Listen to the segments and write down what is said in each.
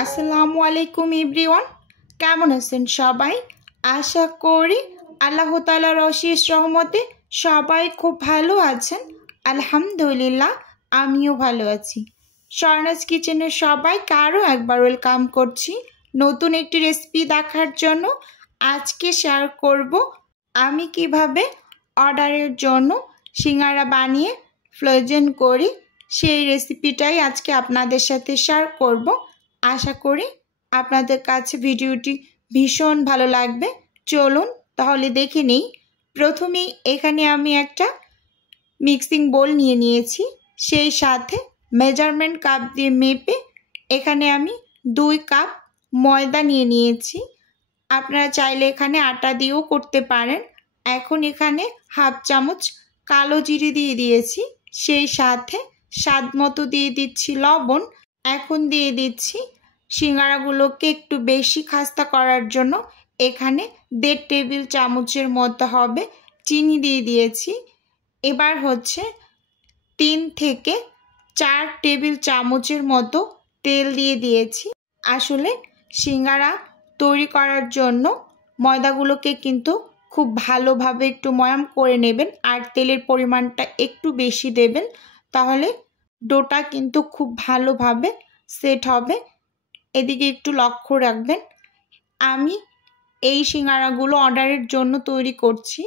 আসসালামু আলাইকুম এভরিওয়ান, কেমন আছেন সবাই? আশা করি আল্লাহ তাআলার অশেষ রহমতে সবাই খুব ভালো আছেন। আলহামদুলিল্লাহ, আমিও ভালো আছি। স্বর্ণাজ কিচেনের সবাইকে আরও একবার ওয়েলকাম করছি নতুন একটি রেসিপি দেখার জন্য। আজকে শেয়ার করব আমি কিভাবে অর্ডারের জন্য সিঙ্গারা বানিয়ে ফ্রোজেন করি, সেই রেসিপিটাই আজকে আপনাদের সাথে শেয়ার করব। আশা করি আপনাদের কাছে ভিডিওটি ভীষণ ভালো লাগবে। চলুন তাহলে দেখে নিই। প্রথমেই এখানে আমি একটা মিক্সিং বোল নিয়ে নিয়েছি, সেই সাথে মেজারমেন্ট কাপ দিয়ে মেপে এখানে আমি 2 কাপ ময়দা নিয়ে নিয়েছি। আপনারা চাইলে এখানে আটা দিয়েও করতে পারেন। এখন এখানে হাফ চামচ কালো জিরে দিয়ে দিয়েছি, সেই সাথে স্বাদ মতো দিয়ে দিচ্ছি লবণ। এখন দিয়ে দিচ্ছি সিঙ্গারাগুলোকে একটু বেশি খাস্তা করার জন্য এখানে 1.5 টেবিল চামচের মতো হবে চিনি দিয়ে দিয়েছি। এবার হচ্ছে 3 থেকে 4 টেবিল চামচের মতো তেল দিয়ে দিয়েছি। আসলে সিঙ্গারা তৈরি করার জন্য ময়দাগুলোকে কিন্তু খুব ভালোভাবে একটু ময়াম করে নেবেন, আর তেলের পরিমাণটা একটু বেশি দেবেন, তাহলে ডোটা কিন্তু খুব ভালোভাবে সেট হবে। এদিকে একটু লক্ষ্য রাখবেন। আমি এই সিঙ্গারাগুলো অর্ডারের জন্য তৈরি করছি।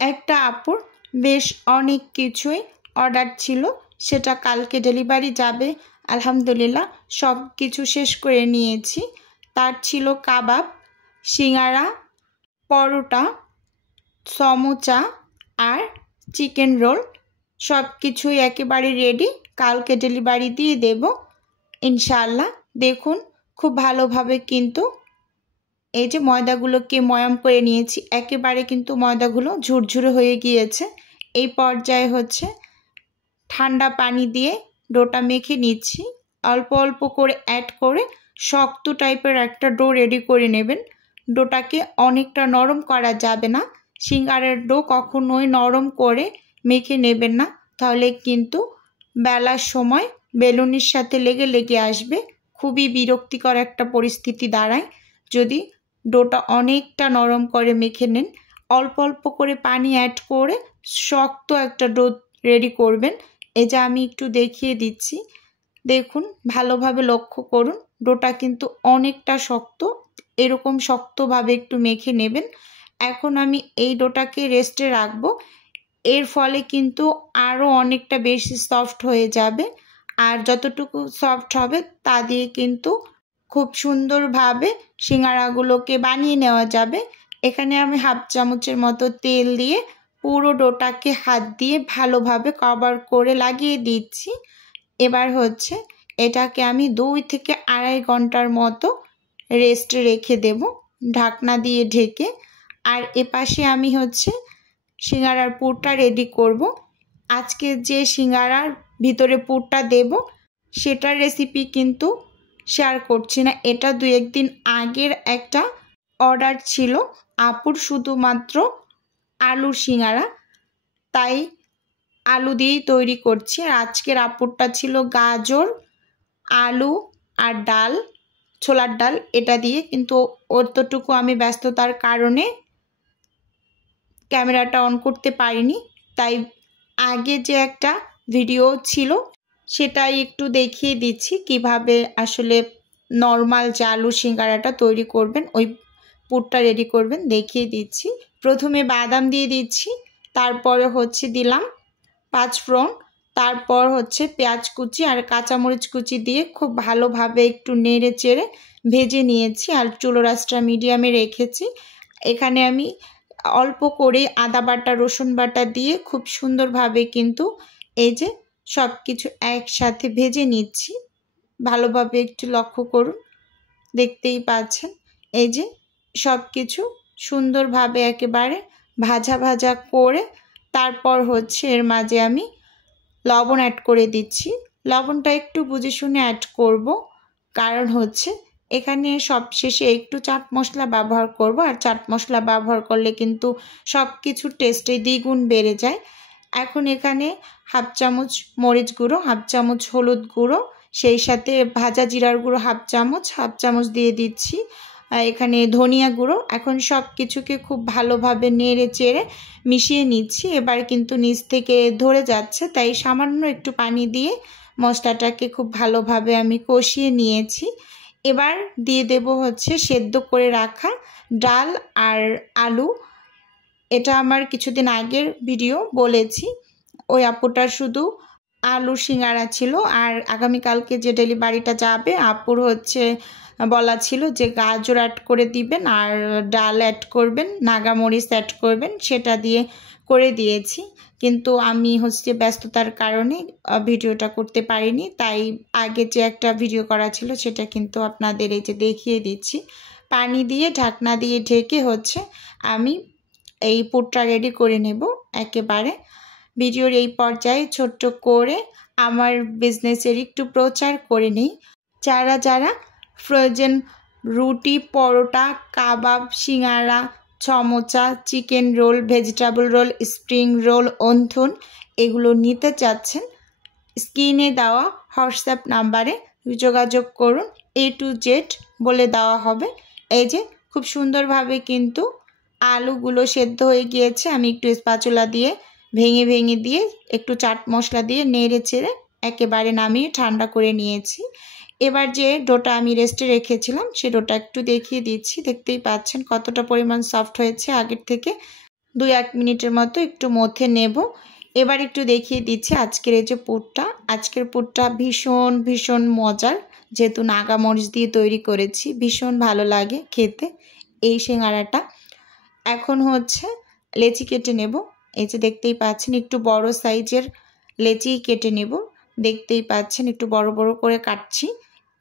একটা আপুর বেশ অনেক কিছুই অর্ডার ছিল, সেটা কালকে ডেলিভারি যাবে। আলহামদুলিল্লাহ সব কিছু শেষ করে নিয়েছি। তার ছিল কাবাব, সিঙ্গারা, পরোটা, সমোচা আর চিকেন রোল। সব কিছুই একেবারে রেডি, কালকে ডেলিভারি দিয়ে দেব ইনশাআল্লাহ। দেখুন খুব ভালোভাবে কিন্তু এই যে ময়দাগুলোকে ময়াম করে নিয়েছি, একেবারে কিন্তু ময়দাগুলো ঝুরঝুরে হয়ে গিয়েছে। এই পর্যায়ে হচ্ছে ঠান্ডা পানি দিয়ে ডোটা মেখে নিচ্ছি। অল্প অল্প করে অ্যাড করে শক্ত টাইপের একটা ডো রেডি করে নেবেন। ডোটাকে অনেকটা নরম করা যাবে না। সিঙ্গারের ডো কখনোই নরম করে মেখে নেবেন না, তাহলে কিন্তু বেলার সময় বেলুনের সাথে লেগে লেগে আসবে। খুবই বিরক্তিকর একটা পরিস্থিতি দাঁড়ায় যদি ডোটা অনেকটা নরম করে মেখে নেন। অল্প অল্প করে পানি অ্যাড করে শক্ত একটা ডো রেডি করবেন। এই যে আমি একটু দেখিয়ে দিচ্ছি, দেখুন ভালোভাবে লক্ষ্য করুন, ডোটা কিন্তু অনেকটা শক্ত। এরকম শক্তভাবে একটু মেখে নেবেন। এখন আমি এই ডোটাকে রেস্টে রাখবো, এর ফলে কিন্তু আরও অনেকটা বেশি সফট হয়ে যাবে। আর যতটুকু সফট হবে তা দিয়ে কিন্তু খুব সুন্দরভাবে সিঙ্গারাগুলোকে বানিয়ে নেওয়া যাবে। এখানে আমি হাফ চামচের মতো তেল দিয়ে পুরো ডোটাকে হাত দিয়ে ভালোভাবে কভার করে লাগিয়ে দিচ্ছি। এবার হচ্ছে এটাকে আমি 2 থেকে 2.5 ঘন্টার মতো রেস্টে রেখে দেব ঢাকনা দিয়ে ঢেকে। আর এপাশে আমি হচ্ছে সিঙ্গারার পুরটা রেডি করব। আজকে যে সিঙ্গারার ভিতরে পুরটা দেব সেটার রেসিপি কিন্তু শেয়ার করছি না। এটা 2-1 দিন আগের একটা অর্ডার ছিল আপুর, শুধুমাত্র আলুর সিঙ্গারা, তাই আলু দিয়েই তৈরি করছি। আর আজকের আপুরটা ছিল গাজর, আলু আর ডাল, ছোলার ডাল, এটা দিয়ে। কিন্তু অতটুকু আমি ব্যস্ততার কারণে ক্যামেরাটা অন করতে পারিনি, তাই আগে যে একটা ভিডিও ছিল সেটাই একটু দেখিয়ে দিচ্ছি কিভাবে আসলে নর্মাল যে আলু সিঙ্গারাটা তৈরি করবেন, ওই পুরটা রেডি করবেন, দেখিয়ে দিচ্ছি। প্রথমে বাদাম দিয়ে দিচ্ছি, তারপরে হচ্ছে দিলাম 5 ফোড়ন, তারপর হচ্ছে পেঁয়াজ কুচি আর কাঁচামরিচ কুচি দিয়ে খুব ভালোভাবে একটু নেড়ে চেড়ে ভেজে নিয়েছি। আর চুলো রাসটা মিডিয়ামে রেখেছি। এখানে আমি অল্প করে আদা বাটা, রসুন বাটা দিয়ে খুব সুন্দরভাবে কিন্তু এই যে সব কিছু একসাথে ভেজে নিচ্ছি। ভালোভাবে একটু লক্ষ্য করুন, দেখতেই পাচ্ছেন এই যে সব কিছু সুন্দরভাবে একেবারে ভাজা ভাজা করে তারপর হচ্ছে এর মাঝে আমি লবণ অ্যাড করে দিচ্ছি। লবণটা একটু বুঝে শুনে অ্যাড করব, কারণ হচ্ছে এখানে সবশেষে একটু চাট মশলা ব্যবহার করব। আর চাট মশলা ব্যবহার করলে কিন্তু সব কিছুর টেস্টে দ্বিগুণ বেড়ে যায়। এখন এখানে হাফ চামচ মরিচ গুঁড়ো, হাফ চামচ হলুদ গুঁড়ো, সেই সাথে ভাজা জিরার গুঁড়ো হাফ চামচ দিয়ে দিচ্ছি। এখানে ধনিয়া গুঁড়ো। এখন সব কিছুকে খুব ভালোভাবে নেড়ে চেড়ে মিশিয়ে নিচ্ছি। এবার কিন্তু নিচ থেকে ধরে যাচ্ছে, তাই সামান্য একটু পানি দিয়ে মশলাটাকে খুব ভালোভাবে আমি কষিয়ে নিয়েছি। এবার দিয়ে দেব হচ্ছে সেদ্ধ করে রাখা ডাল আর আলু। এটা আমার কিছুদিন আগের ভিডিও বলেছি। ওই আপুটা শুধু আলু সিঙ্গারা ছিল, আর আগামীকালকে যে ডেলিভারিটা যাবে আপুর হচ্ছে বলা ছিল যে গাজর অ্যাড করে দিবেন আর ডাল অ্যাড করবেন, নাগামরিচ অ্যাড করবেন, সেটা দিয়ে করে দিয়েছি। কিন্তু আমি হচ্ছে ব্যস্ততার কারণে ভিডিওটা করতে পারিনি, তাই আগে যে একটা ভিডিও করা ছিল সেটা কিন্তু আপনাদের এই যে দেখিয়ে দিচ্ছি। পানি দিয়ে ঢাকনা দিয়ে ঢেকে হচ্ছে আমি এই পুরটা রেডি করে নেব একেবারে। ভিডিওর এই পর্যায়ে ছোট্ট করে আমার বিজনেসের একটু প্রচার করে নিই। যারা ফ্রোজেন রুটি, paratha, kebab, singara, samosa, chicken roll, vegetable roll, spring roll, wonton এগুলো নিতে চাচ্ছেন, স্ক্রিনে দেওয়া হোয়াটসঅ্যাপ নাম্বারে যোগাযোগ করুন। A to Z বলে দেওয়া হবে। এই যে খুব সুন্দরভাবে কিন্তু আলুগুলো সেদ্ধ হয়ে গিয়েছে। আমি একটু স্প্যাচুলা দিয়ে ভেঙে দিয়ে একটু চাট মশলা দিয়ে নেড়ে চেড়ে একেবারে নামিয়ে ঠান্ডা করে নিয়েছি। এবার যে ডোটা আমি রেস্টে রেখেছিলাম সে ডোটা একটু দেখিয়ে দিচ্ছি। দেখতেই পাচ্ছেন কতটা পরিমাণ সফট হয়েছে। আগের থেকে 2-1 মিনিটের মতো একটু মথে নেব। এবার একটু দেখিয়ে দিচ্ছি আজকের এই যে পুরটা। আজকের পুরটা ভীষণ মজার, যেহেতু নাগামরিচ দিয়ে তৈরি করেছি, ভীষণ ভালো লাগে খেতে এই সিঙ্গারাটা। এখন হচ্ছে লেচি কেটে নেব। এই যে দেখতেই পাচ্ছেন একটু বড় সাইজের লেচি কেটে নেব। দেখতেই পাচ্ছেন একটু বড় করে কাটছি।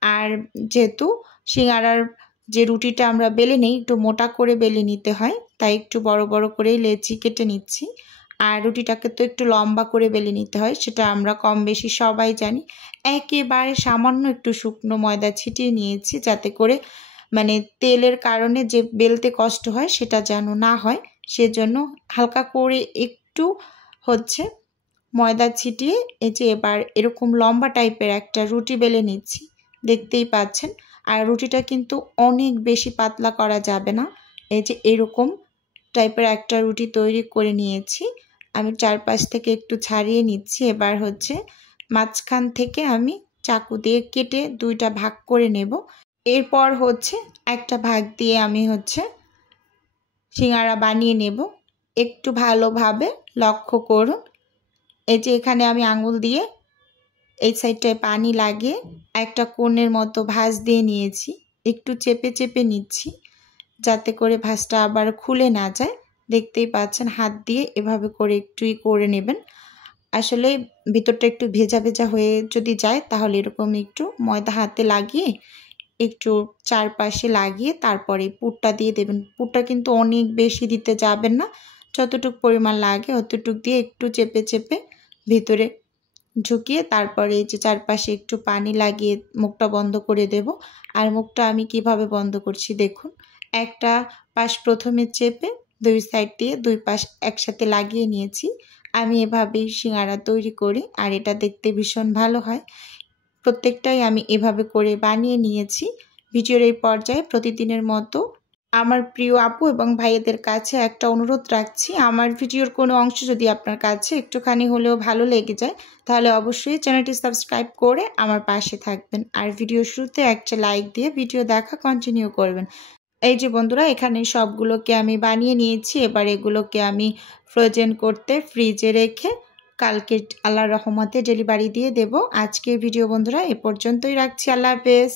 আর যেহেতু সিঙ্গারার যে রুটিটা আমরা বেলে নিই একটু মোটা করে বেলে নিতে হয়, তাই একটু বড় করেই লেচি কেটে নিচ্ছি। আর রুটিটাকে তো একটু লম্বা করে বেলে নিতে হয়, সেটা আমরা কম বেশি সবাই জানি। একেবারে সামান্য একটু শুকনো ময়দা ছিটিয়ে নিয়েছি, যাতে করে মানে তেলের কারণে যে বেলতে কষ্ট হয় সেটা যেন না হয়, সেজন্য হালকা করে একটু হচ্ছে ময়দা ছিটিয়ে এই যে এবার এরকম লম্বা টাইপের একটা রুটি বেলে নিচ্ছি। দেখতেই পাচ্ছেন। আর রুটিটা কিন্তু অনেক বেশি পাতলা করা যাবে না। এই যে এরকম টাইপের একটা রুটি তৈরি করে নিয়েছি। আমি চারপাশ থেকে একটু ছাড়িয়ে নিচ্ছি। এবার হচ্ছে মাঝখান থেকে আমি চাকু দিয়ে কেটে 2টা ভাগ করে নেব। এরপর হচ্ছে একটা ভাগ দিয়ে আমি হচ্ছে সিঙ্গারা বানিয়ে নেব। একটু ভালোভাবে লক্ষ্য করুন। এই যে এখানে আমি আঙুল দিয়ে এই সাইডটায় পানি লাগিয়ে একটা কোণের মতো ভাঁজ দিয়ে নিয়েছি। একটু চেপে নিচ্ছি যাতে করে ভাঁজটা আবার খুলে না যায়। দেখতেই পাচ্ছেন হাত দিয়ে এভাবে করে একটুই করে নেবেন। আসলে ভিতরটা একটু ভেজা হয়ে যদি যায় তাহলে এরকম একটু ময়দা হাতে লাগিয়ে একটু চারপাশে লাগিয়ে তারপরে পুরটা দিয়ে দেবেন। পুরটা কিন্তু অনেক বেশি দিতে যাবেন না, যতটুকু পরিমাণ লাগে অতটুকু দিয়ে একটু চেপে ভিতরে ঢুকিয়ে তারপরে এই যে চারপাশে একটু পানি লাগিয়ে মুখটা বন্ধ করে দেব। আর মুখটা আমি কিভাবে বন্ধ করছি দেখুন। একটা পাশ প্রথমে চেপে 2 সাইড দিয়ে 2 পাশ একসাথে লাগিয়ে নিয়েছি। আমি এভাবেই সিঙ্গারা তৈরি করি, আর এটা দেখতে ভীষণ ভালো হয়। প্রত্যেকটাই আমি এভাবে করে বানিয়ে নিয়েছি। ভিডিওর এই পর্যায়ে প্রতিদিনের মতো আমার প্রিয় আপু এবং ভাইয়েদের কাছে একটা অনুরোধ রাখছি, আমার ভিডিওর কোনো অংশ যদি আপনার কাছে একটুখানি হলেও ভালো লেগে যায় তাহলে অবশ্যই চ্যানেলটি সাবস্ক্রাইব করে আমার পাশে থাকবেন। আর ভিডিও শুরুতে একটা লাইক দিয়ে ভিডিও দেখা কন্টিনিউ করবেন। এই যে বন্ধুরা, এখানে সবগুলোকে আমি বানিয়ে নিয়েছি। এবার এগুলোকে আমি ফ্রোজেন করতে ফ্রিজে রেখে কালকে আল্লাহর রহমতে ডেলিভারি দিয়ে দেব। আজকের ভিডিও বন্ধুরা এ পর্যন্তই রাখছি। আল্লাহ হাফেজ।